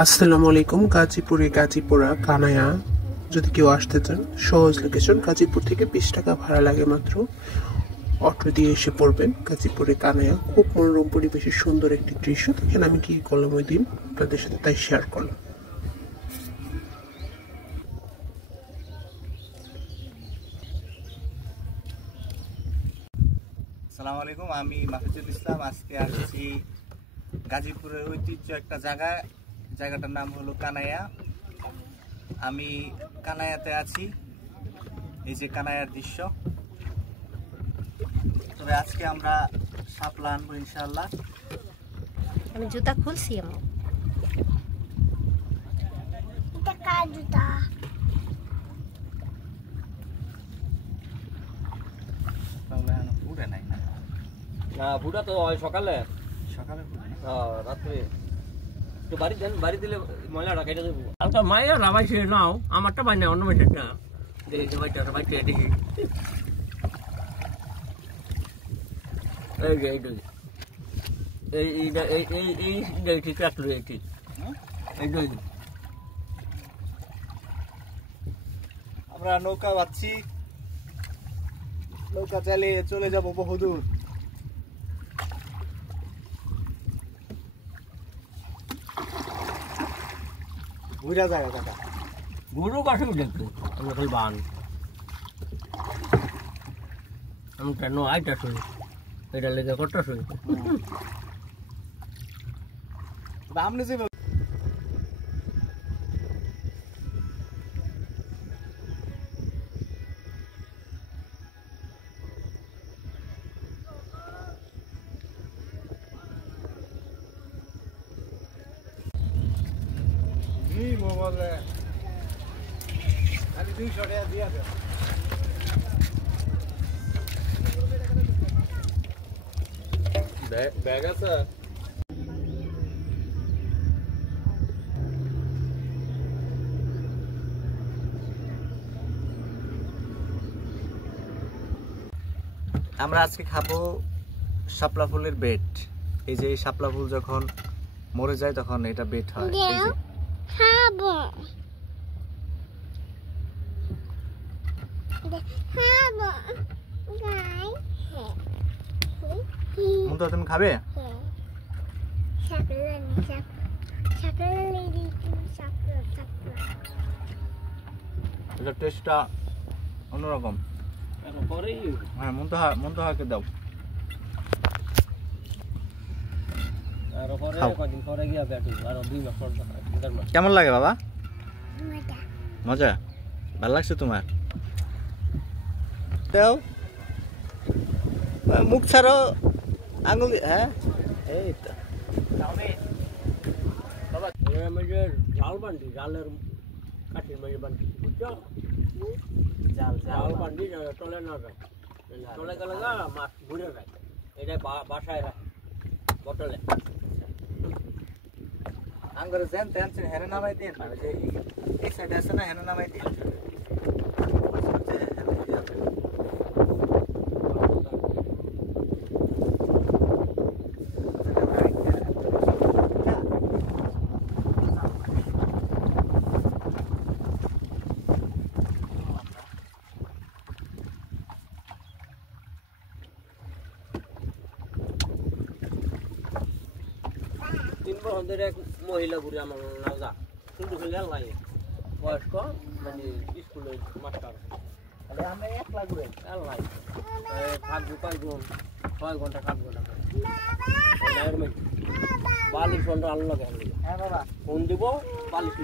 আসসালামু আলাইকুম। গাজীপুরে গাজীপুরা কানায়া যদি কেউ আসতে চান, সহজ লোকেশন। গাজীপুর থেকে 20 টাকা ভাড়া লাগে মাত্র। অটো দিয়ে এসে পড়বেন গাজীপুরে কানায়া। খুব মনোরম পরিবেশের সুন্দর একটি দৃশ্য। দেখেন আমি কি করলাম ওই দিন আপনাদের সাথে, তাই শেয়ার করলাম। আসসালামু আলাইকুম, আমি মাহফুজুল ইসলাম। আজকে আসছি গাজীপুরের ঐতিহ্য একটা জায়গাটার নাম হলো কানায়া। আমি কানায়াতে আছি, এই যে কানায়ার দৃশ্য। তবে আজকে আমরা শাপলা আনবো ইনশাআল্লাহ। আমি জুতা খুলছি। এটা কার জুতা? উড়ে নাই না, না বুড়া তো সকালে সকালে রাত্রে তো বাড়ি দিলে ময়লাটা কেটে দেবো। আচ্ছা মায়ের রাবাই সে নাও, আমারটা বাই না, অন্য মাইটা না দেখি বাইটা দেখি এই ঠিক রাখলো, এই ঠিক এইটাই। আমরা নৌকা পাচ্ছি, নৌকা চালিয়ে চলে যাব বহুদূর। ঘুরা যায় কাকা, গরু কাছে দেখতো আমরা খালি বান আমি কেন আইটা শুনি, এটা লেগে কটা শুনি আপনি যে ব্যাগ আছে। আমরা আজকে খাবো শাপলা ফুলের বেট। এই যে শাপলা ফুল যখন মরে যায় তখন এটা বেট হয়। খাবো খাবো গাই। মুন্তা তুমি খাবে? এটা টেস্টটা অন্যরকম। হ্যাঁ, মুন্তাহাকে দাও। কেমন লাগে বাবা? মজা? ভালো লাগছে তোমার? দাও, মুখ ছাড়ো, আঙুল। হ্যাঁ, এই তো জাল বান্ডি, জালের কাঠির মাঝে বান্ডি, বুঝছো? জাল বান্ডি টলে না যায়, টলে গেলে মাছ ঘুরে যায়, এটা বাসায় রাখে বোতলে। আঙ্গুরে যেন তেন হেনে নামাই দিন, মানে যে এই সাইডে আছে না, হেনে নামাই দিন। এক মহিলা বুড়ি আমার নাজা কিন্তু লাই বয়স্ক, মানে স্কুলের মাস্টার। আমরা একলা ঘুরে লাই থাকবো কয় ঘন্টা 7 ঘন্টা বালিশ ঘন্টা আল্লাহ হ্যাঁ বাবা ফোন দিব, বালিশ